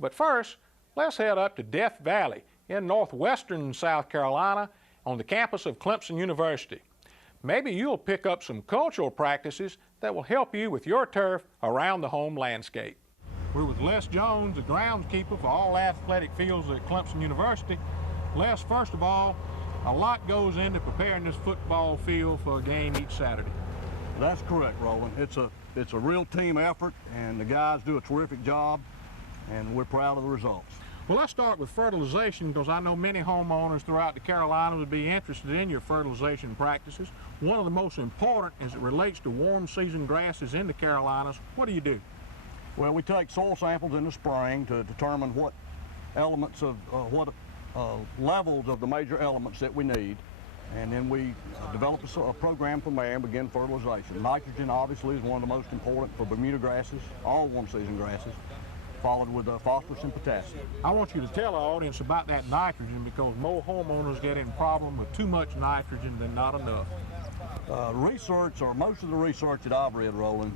But first, let's head up to Death Valley in northwestern South Carolina on the campus of Clemson University. Maybe you'll pick up some cultural practices that will help you with your turf around the home landscape. We're with Les Jones, the groundskeeper for all athletic fields at Clemson University. Les, first of all, a lot goes into preparing this football field for a game each Saturday. That's correct, Roland. It's a real team effort, and the guys do a terrific job, and we're proud of the results. Well, let's start with fertilization, because I know many homeowners throughout the Carolinas would be interested in your fertilization practices. One of the most important as it relates to warm season grasses in the Carolinas. What do you do? Well, we take soil samples in the spring to determine what elements of levels of the major elements that we need, and then we develop a program from there and begin fertilization. Nitrogen obviously is one of the most important for Bermuda grasses, all warm season grasses, followed with phosphorus and potassium. I want you to tell our audience about that nitrogen, because more homeowners get in problem with too much nitrogen than not enough. Research, or most of the research that I've read, Roland,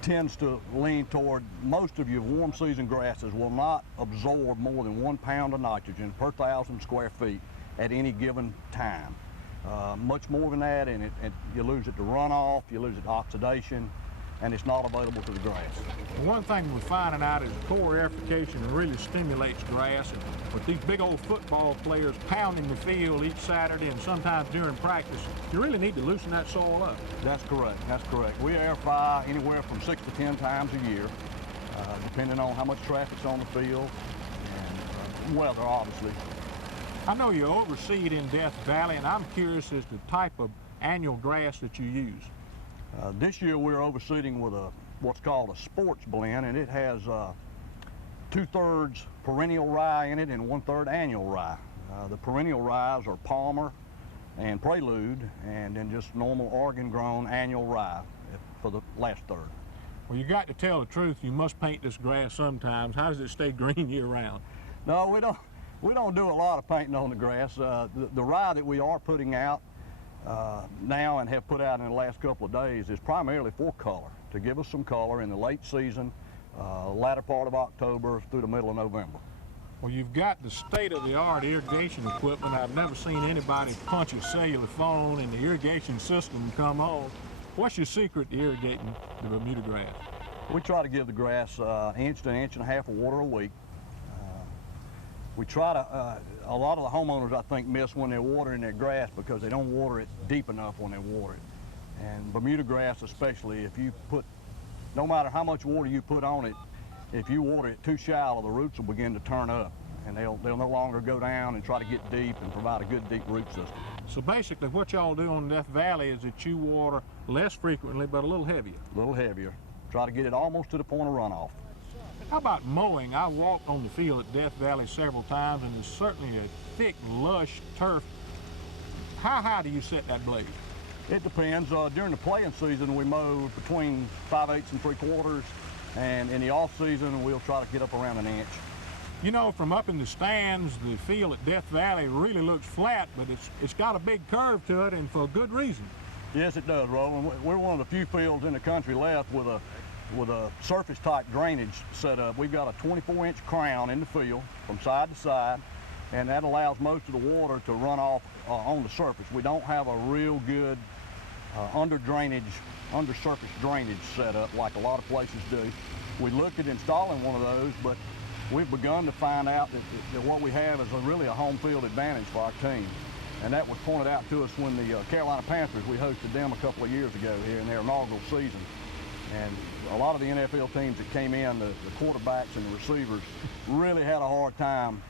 tends to lean toward most of your warm season grasses will not absorb more than 1 pound of nitrogen per 1,000 square feet at any given time. Much more than that, and you lose it to runoff, you lose it to oxidation, and it's not available to the grass. One thing we're finding out is core aerification really stimulates grass, and with these big old football players pounding the field each Saturday and sometimes during practice, you really need to loosen that soil up. That's correct, that's correct. We aerify anywhere from 6 to 10 times a year, depending on how much traffic's on the field and weather, obviously. I know you overseed in Death Valley, and I'm curious as to the type of annual grass that you use. This year we're overseeding with what's called a sports blend, and it has 2/3 perennial rye in it and 1/3 annual rye. The perennial ryes are Palmer and Prelude, and then just normal Oregon-grown annual rye for the last third. Well, you got to tell the truth. You must paint this grass sometimes. How does it stay green year-round? No, we don't do a lot of painting on the grass. The rye that we are putting out now and have put out in the last couple of days is primarily for color, to give us some color in the late season, latter part of October through the middle of November. Well, you've got the state-of-the-art irrigation equipment. I've never seen anybody punch a cellular phone and the irrigation system come on. What's your secret to irrigating the Bermuda grass? We try to give the grass inch to an inch and a half of water a week. We try to, a lot of the homeowners, I think, miss when they're watering their grass because they don't water it deep enough when they water it. And Bermuda grass especially, if you put, no matter how much water you put on it, if you water it too shallow, the roots will begin to turn up, and they'll no longer go down and try to get deep and provide a good deep root system. So basically what y'all do on Death Valley is that you water less frequently but a little heavier. A little heavier. Try to get it almost to the point of runoff. How about mowing? I walked on the field at Death Valley several times, and it's certainly a thick, lush turf. How high do you set that blade? It depends. During the playing season, we mow between 5/8 and 3/4, and in the off season, we'll try to get up around an inch. You know, from up in the stands, the field at Death Valley really looks flat, but it's got a big curve to it, and for a good reason. Yes, it does, Roland. We're one of the few fields in the country left with a surface type drainage set up. We've got a 24-inch crown in the field from side to side, and that allows most of the water to run off on the surface. We don't have a real good under-surface drainage set up like a lot of places do. We looked at installing one of those, but we've begun to find out that what we have is really a home field advantage for our team. And that was pointed out to us when the Carolina Panthers, we hosted them a couple of years ago here in their inaugural season. And a lot of the NFL teams that came in, the quarterbacks and the receivers, really had a hard time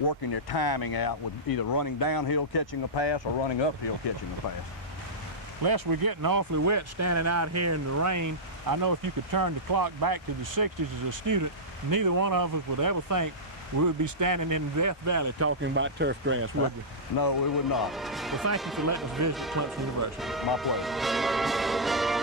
working their timing out with either running downhill catching a pass or running uphill catching a pass. Les, we're getting awfully wet standing out here in the rain. I know if you could turn the clock back to the 60s as a student, neither one of us would ever think we would be standing in Death Valley talking about turf grass, would we? No, we would not. Well, thank you for letting us visit Clemson University. My pleasure.